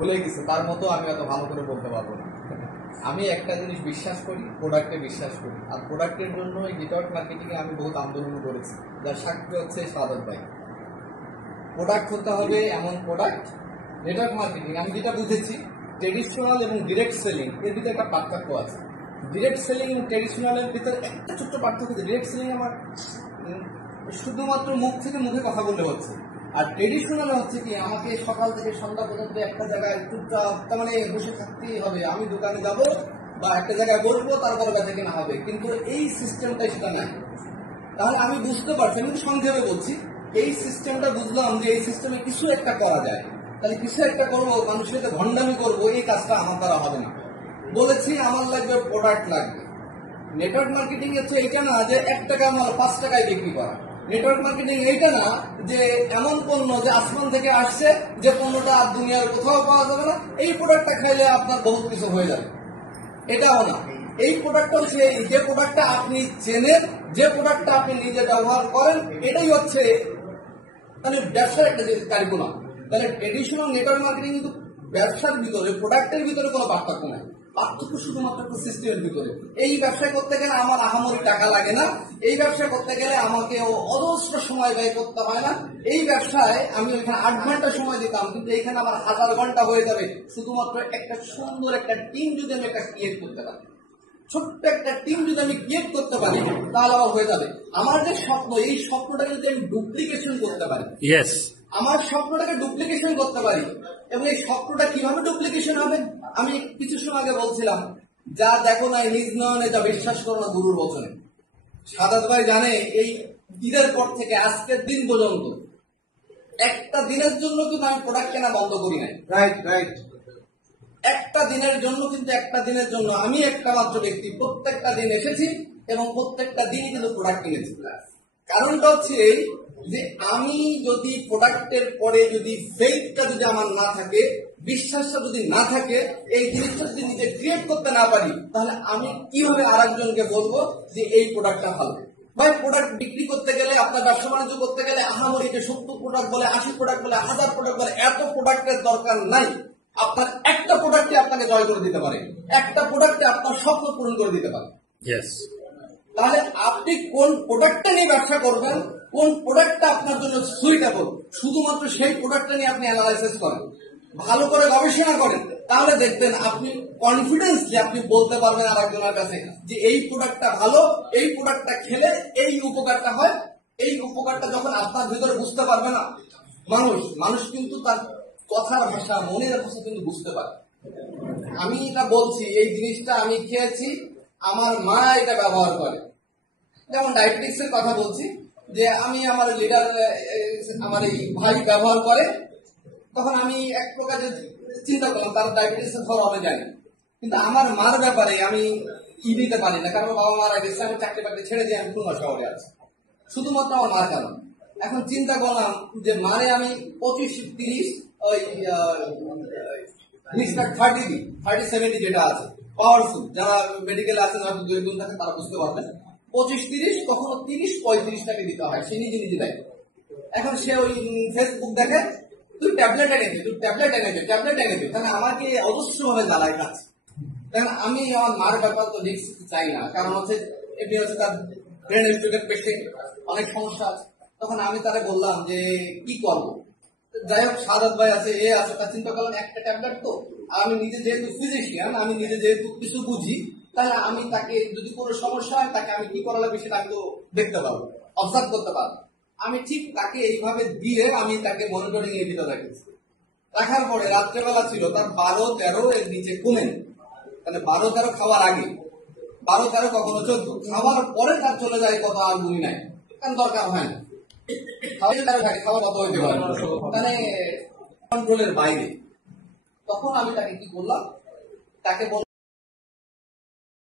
বলে গেছে, তার মতো আমি এত ভালো করে বলতে পারবো না। আমি একটা জিনিস বিশ্বাস করি, প্রোডাক্টে বিশ্বাস করি। আর প্রোডাক্টের জন্য এই নেটওয়ার্ক মার্কেটিং এ আমি বহুত আন্দোলন করেছি, যার সাক্ষী হচ্ছে সাদাত ভাই। প্রোডাক্ট হতে হবে এমন প্রোডাক্ট। নেটওয়ার্ক মার্কেটিং আমি যেটা বুঝেছি, ট্রেডিশনাল এবং ডিরেক্ট সেলিং এর ভিতরে একটা পার্থক্য আছে। ডিরেক্ট সেলিং এবং ট্রেডিশনালের ভিতরে একটা ছোট্ট পার্থক্য আছে। ডিরেক্ট সেলিং আমার শুধুমাত্র মুখ থেকে মুখে কথা বললে হচ্ছে, আর ট্রেডিশনাল হচ্ছে কি আমাকে সকাল থেকে সন্ধ্যা পর্যন্ত একটা জায়গায় চুপচাপ তার মানে বসে থাকতেই হবে। আমি দোকানে যাব বা একটা জায়গায় বসবো, তারপরে বেচা কেনা হবে, কিন্তু এই সিস্টেমটা সেটা নাই। তাহলে আমি বুঝতে পারছি, আমি সংক্ষেপে বলছি, এই সিস্টেমটা বুঝলাম যে এই সিস্টেমে কিছু একটা করা যায়। তাহলে কিছু একটা করবো, মানুষের সাথে ভণ্ডামি করবো, এই কাজটা আমার দ্বারা হবে না। বলেছি আমার লাগবে প্রোডাক্ট লাগবে। নেটওয়ার্ক মার্কেটিং হচ্ছে এইটা না যে 1 টাকা মাল 5 টাকায় বিক্রি করা। নেটওয়ার্ক মার্কেটিং এইটা না যে এমন পণ্য যে আসমান থেকে আসছে, যে পণ্যটা আর দুনিয়ার কোথাও পাওয়া যাবে না, এই প্রোডাক্টটা খাইলে আপনার বহুত কিছু হয়ে যাবে, এটাও না। এই প্রোডাক্টটা হচ্ছে যে প্রোডাক্টটা আপনি চেনেন, যে প্রোডাক্টটা আপনি নিজে ব্যবহার করেন, এটাই হচ্ছে মানে ব্যবসার একটা যে কারিকুলাম। তাহলে ট্রেডিশনাল নেটওয়ার্ক মার্কেটিং কিন্তু ব্যবসার ভিতরে, প্রোডাক্টের ভিতরে কোনো পার্থক্য নাই। পার্থক্য শুধুমাত্র সিস্টেমের ভিতরে। এই ব্যবসা করতে গেলে আমার আহামরি টাকা লাগে না, এই ব্যবসা করতে গেলে আমাকে অজস্র সময় ব্যয় করতে হয় না। এই ব্যবসায় আমি ওইখানে 8 ঘন্টা সময় দিতাম, কিন্তু এইখানে আমার 1000 ঘন্টা হয়ে যাবে, শুধুমাত্র একটা সুন্দর একটা টিম যদি আমি একটা ক্রিয়েট করতে পারি। ছোট্ট একটা টিম যদি আমি ক্রিয়েট করতে পারি, তাহলে আমার হয়ে যাবে। আমার যে স্বপ্ন, এই স্বপ্নটাকে যদি আমি ডুপ্লিকেশন করতে পারি, আমার স্বপ্নটাকে ডুপ্লিকেশন করতে পারি, এবং এই স্বপ্নটা কিভাবে ডুপ্লিকেশন হবে, আমি কিছু সময় আগে বলছিলাম, যা দেখো না নিজ নয়নে, যা বিশ্বাস করো না গুরুর বচনে। সাদাত ভাই জানে এই ঈদের পর থেকে আজকের দিন পর্যন্ত একটা দিনের জন্য কিন্তু আমি প্রোডাক্ট কেনা বন্ধ করি নাই। রাইট। একটা দিনের জন্য, কিন্তু একটা দিনের জন্য আমি একটা মাত্র ব্যক্তি প্রত্যেকটা দিন এসেছি এবং প্রত্যেকটা দিনই কিন্তু প্রোডাক্ট কিনেছি। কারণটা হচ্ছে এই যে আমি যদি প্রোডাক্টের পরে যদি ফেইথটা যদি আমার না থাকে, বিশ্বাসটা যদি না থাকে, এই জিনিসটা যদি নিজে ক্রিয়েট করতে না পারি, তাহলে আমি কিভাবে আরেকজনকে বলবো যে এই প্রোডাক্টটা ভালো। ভাই প্রোডাক্ট বিক্রি করতে গেলে, আপনার ব্যবসা বাণিজ্য করতে গেলে আহামরি যে 70 প্রোডাক্ট বলে, 80 প্রোডাক্ট বলে, 1000 প্রোডাক্ট বলে, এত প্রোডাক্টের দরকার নাই। আপনার একটা প্রোডাক্টে আপনাকে জয় করে দিতে পারে, একটা প্রোডাক্টে আপনার স্বপ্ন পূরণ করে দিতে পারে। তাহলে আপনি কোন প্রোডাক্টটা নিয়ে ব্যবসা করবেন, কোন প্রোডাক্টটা আপনার জন্য সুইটেবল, শুধুমাত্র সেই প্রোডাক্টটা নিয়ে আপনি অ্যানালাইসিস করেন, ভালো করে গবেষণা করেন, তাহলে দেখবেন আপনি কনফিডেন্সলি আপনি বলতে পারবেন আরেকজনের কাছে যে এই প্রোডাক্টটা ভালো, এই প্রোডাক্টটা খেলে এই উপকারটা হয়। এই উপকারটা যখন আপনার ভিতরে বুঝতে পারবে না মানুষ কিন্তু তার কথার ভাষা, মনের ভাষা কিন্তু বুঝতে পারে। আমি এটা বলছি, এই জিনিসটা আমি খেয়েছি, আমার মা এটা ব্যবহার করে। যেমন ডায়াবেটিক্স এর কথা বলছি, যে আমি আমার লিডার, আমার এই ভাই ব্যবহার করে, তখন আমি এক প্রকার চিন্তা করলাম তার ডায়াবেটিক্স এর ফল হবে যায়, কিন্তু আমার মার ব্যাপারে আমি কি দিতে পারি না, কারণ বাবা মারা গেছে, আমি চাকরি বাকরি ছেড়ে দিয়ে আমি খুলনা শহরে আছি, শুধুমাত্র আমার মার কারণ। এখন চিন্তা করলাম যে মারে আমি 25-30 ওই 30-70 যেটা আছে পাওয়ারফুল, যারা মেডিকেলে আছে, যারা দুই গুণ থাকে, তারা বুঝতে পারবেন। 25-30, কখনো 30-35 টাকা দিতে হয়, সে নিজে দেয়। এখন সে ওই ফেসবুক দেখে, তুই ট্যাবলেট এনে দে, তাহলে আমাকে অজস্র ভাবে জ্বালায় খাচ্ছে। দেখেন আমি আমার মার ব্যাপার তো রিস্ক চাই না, কারণ হচ্ছে এমনি হচ্ছে তার ব্রেন স্ট্রোকের পেশেন্ট, অনেক সমস্যা আছে। তখন আমি তারা বললাম যে কি করবো, যাই হোক সাদাত ভাই আছে, এ আছে, তার চিন্তা করলাম একটা ট্যাবলেট তো, আমি নিজে যেহেতু ফিজিশিয়ান, আমি নিজে যেহেতু কিছু বুঝি, তাহলে আমি তাকে যদি কোনো সমস্যা হয়, তাকে আমি কি করা লাগবে সেটা আমি তো দেখতে পারবো, অবজার্ভ করতে পারবো। আমি ঠিক তাকে এইভাবে দিয়ে আমি তাকে মনিটরিং এর ভিতরে রেখেছি। রাখার পরে রাত্রেবেলা ছিল তার 12-13 এর নিচে কমেন, মানে 12-13 খাওয়ার আগে, 12-13 কখনো 14, খাওয়ার পরে তার চলে যায় কত আর গুলি নাই, কারণ দরকার হয় না, খাওয়া কত হইতে পারে, মানে কন্ট্রোলের বাইরে। তখন আমি তাকে কি করলাম, তাকে